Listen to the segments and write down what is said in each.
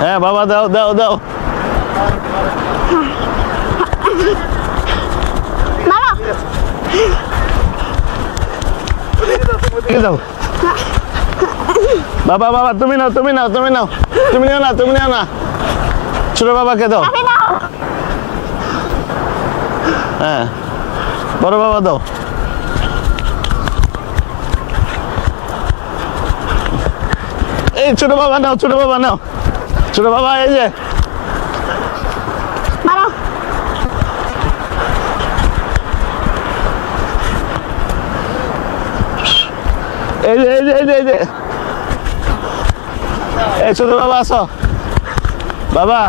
হ্যাঁ বাবা দাও দাও দাও দাও বাবা বাবা তুমি নাও তুমি নাও তুমি নাও তুমি নিও না তুমি নিও না ছোট বাবাকে দাও হ্যাঁ বড় বাবা দাও এই ছোট বাবা নাও ছোট বাবা নাও ছোট বাবা এই যে এই যে এই যে এই যে এই যে এই ছোট বাবা আসো বাবা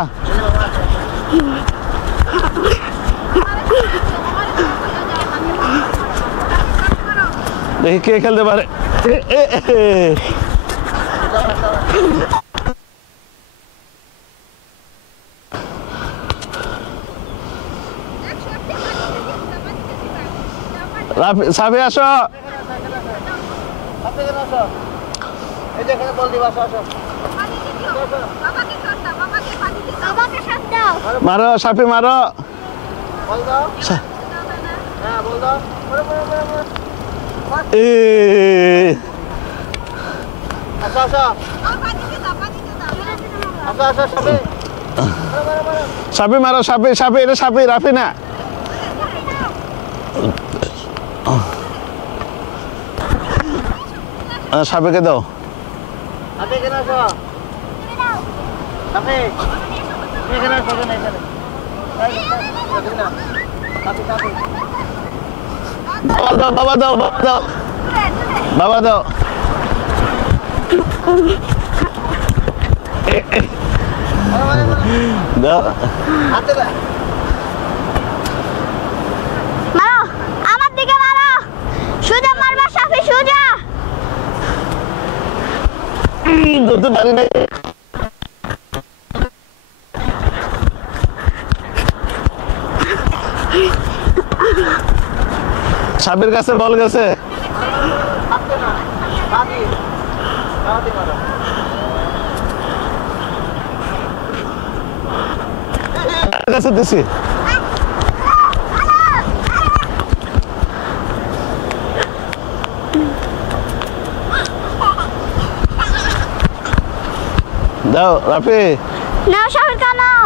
দেখি কে খেলতে পারে সাফি আসো মারো সাফি মারো সাফি মারো সাফি সাফি এটা সাফি রাফি না সাফিকে দাও বাবা দাও বাবা দাও বাবা দাও দাও মারো আমার দিকে মারো সোজা মারবা সাফি সোজা ধরতে পারি না সাবির কাছে বল গেছে কাছে দিছি দাও রাফি নাও সাফি নাও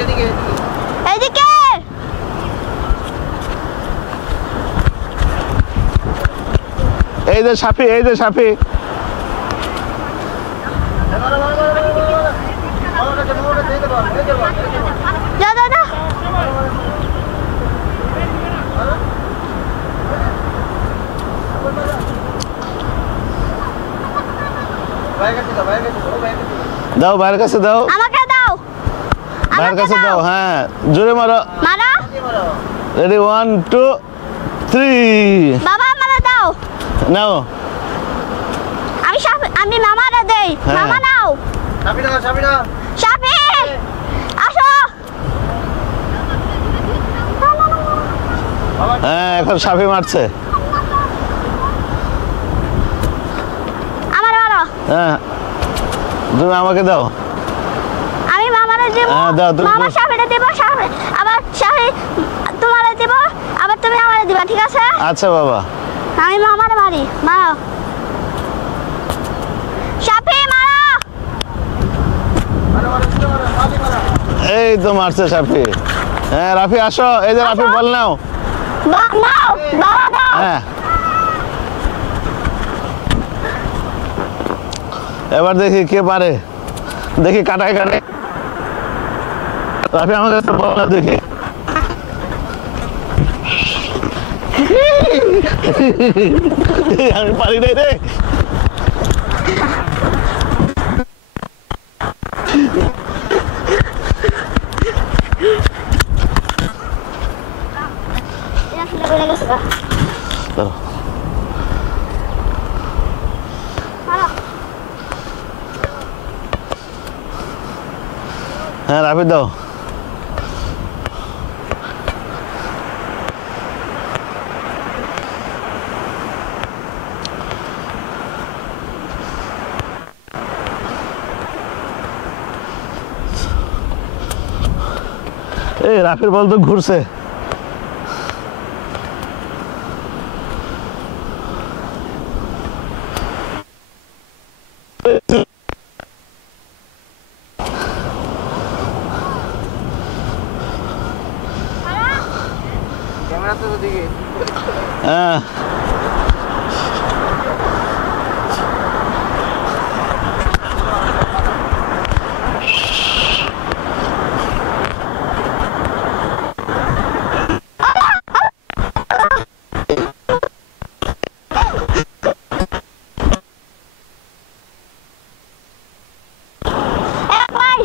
এদিকে এদিকে এই যে সাফি এই যে সাফি যা যা যা দাও বাইরের কাছে দাও আমাকে দাও বাইরের কাছে দাও হ্যাঁ জোরে মারো মারো রেডি 1 2 3 বাবা আমারে দাও নাও আমি মামারে দেই মামা নাও সাফি নাও সাফি নাও সাফি আসো হ্যাঁ এখন সাফি মারছে আমারে মারো হ্যাঁ তুমি আমাকে দাও আমি মামারে দেব দাও তুমি মামা সাফিরে দেব সাফি আবার সাফি তোমারে দেব আবার তুমি আমারে দিবা ঠিক আছে আচ্ছা বাবা আমি মামারে মারি মারো সাফি মারো এই তো মারছে সাফি হ্যাঁ রাফি আসো এই যে রাফি বল নাও নাও বাবা দাও হ্যাঁ এবার দেখি কে পারে দেখি কাটায় কাটে রাফি আমার কাছে বল না দেখি আমি পারি নাই রে হ্যাঁ রাফি দাও এই রাফির বল তো ঘুরছে। ক্যামেরা তো ওদিকে। হ্যাঁ ভাই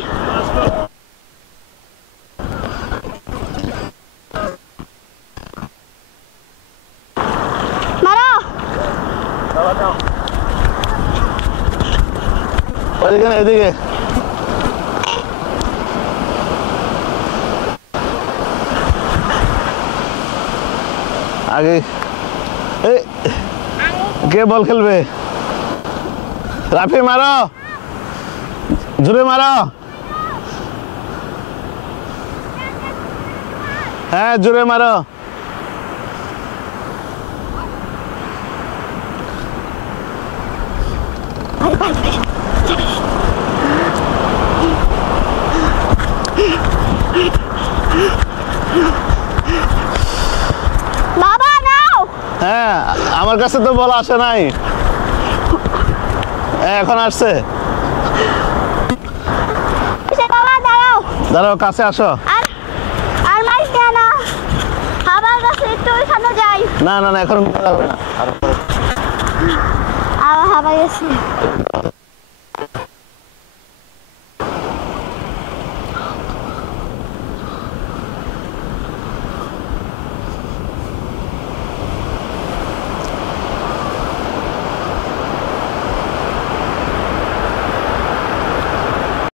মারো ওইদিকে না, এদিকে। আগে এই কে বল খেলবে? রাফি মারো, জোরে মারো। হ্যাঁ জোরে মারো। বাবা নাও হ্যাঁ আমার কাছে তো বল আসে নাই, এখন আসছে। বাবা দাঁড়াও দাঁড়াও, কাছে আসো। আর আর মাইস দেয় না আমার কাছে একটু ওইখানে যাই না না না, এখন যাবে না। আর হাবা গেছে